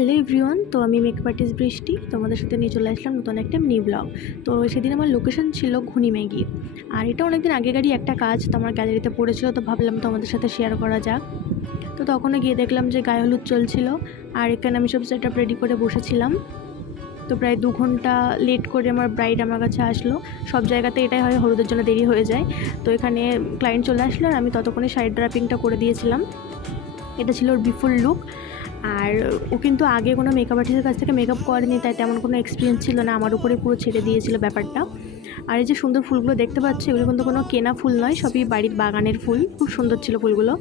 Hello everyone, তো আমি makeup artist বৃষ্টি তোমাদের সাথে নিয়ে চলে আসলাম নতুন একটা মিনি ব্লগ। তো সেদিন আমার লোকেশন ছিল ঘুনিমেগি, আর এটা অনেকদিন আগেকারই একটা কাজ, তো আমার গ্যালারিতে পড়েছিল, তো ভাবলাম তোমাদের সাথে শেয়ার করা যাক। তো তখনও গিয়ে দেখলাম যে গায়ে হলুদ চলছিল, আর এখানে আমি সব সেট আপ রেডি করে বসেছিলাম। তো প্রায় 2 ঘন্টা লেট করে আমার ব্রাইড আমার কাছে আসলো। সব জায়গাতে এটাই হয়, হলুদের জন্য দেরি হয়ে যায়। তো এখানে ক্লায়েন্ট চলে আসলো, আর আমি ততক্ষণে শাড়ি ড্রাপিংটা করে দিয়েছিলাম। এটা ছিল ওর বিফোর লুক। আর ও কিন্তু আগে কোনো মেকআপ আর্টিস্টের কাছ থেকে মেকআপ করেনি, তাই তেমন কোনো এক্সপিরিয়েন্স ছিল না, আমার উপরে পুরো ছেড়ে দিয়েছিল ব্যাপারটা। আর এই যে সুন্দর ফুলগুলো দেখতে পাচ্ছি, এগুলো কিন্তু কোনো কেনা ফুল নয়, সবই বাড়ির বাগানের ফুল, খুব সুন্দর ছিল ফুলগুলো।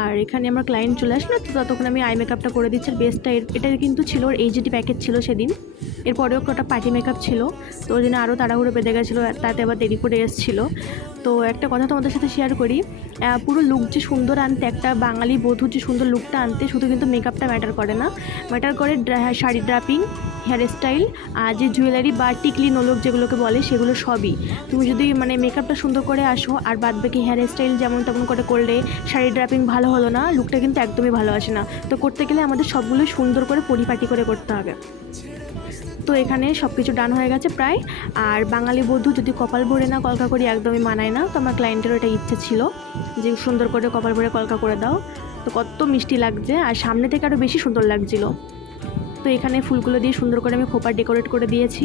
আর এখানে আমার ক্লায়েন্ট চলে আসলো, তো ততক্ষণ আমি আই মেকআপটা করে দিচ্ছি। আর বেস্টটা এটা কিন্তু ছিল ওর এইচডি প্যাকেজ ছিল সেদিন। এরপরেও একটা পার্টি মেকআপ ছিল, তো ওই জন্য আরও তাড়াহুড়ো বেঁধে গেছিলো, তাতে আবার দেরি করে এসেছিলো। তো একটা কথা তোমাদের সাথে শেয়ার করি, পুরো লুক যে সুন্দর আনতে, একটা বাঙালি বধূর যে সুন্দর লুকটা আনতে শুধু কিন্তু মেকআপটা ম্যাটার করে না, ম্যাটার করে শাড়ি ড্রাপিং, হেয়ার স্টাইল, আর যে জুয়েলারি বা টিকলি নোলক যেগুলোকে বলে, সেগুলো সবই। তুমি যদি মেকআপটা সুন্দর করে আসো, আর বাদ বাকি হেয়ার স্টাইল যেমন তেমন করে করলে, শাড়ি ড্রাপিং ভালো হলো না, লুকটা কিন্তু একদমই ভালো আসে না। তো করতে গেলে আমাদের সবগুলো সুন্দর করে পরিপাটি করে করতে হবে। তো এখানে সব কিছু ডান হয়ে গেছে প্রায়। আর বাঙালি বধূ যদি কপাল ভরে না কলকা করি একদমই মানায় না, তো আমার ক্লায়েন্টেরও এটা ইচ্ছে ছিল যে সুন্দর করে কপাল ভরে কলকা করে দাও। তো কত মিষ্টি লাগছে, আর সামনে থেকে আরও বেশি সুন্দর লাগছিল। তো এখানে ফুলগুলো দিয়ে সুন্দর করে আমি খোপা ডেকোরেট করে দিয়েছি।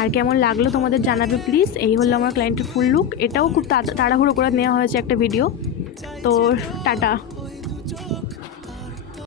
আর কেমন লাগলো তোমাদের জানাবে প্লিজ। এই হলো আমার ক্লায়েন্টের ফুল লুক। এটাও খুব তাড়াহুড়ো করে নেওয়া হয়েছে একটা ভিডিও। তো টাটা।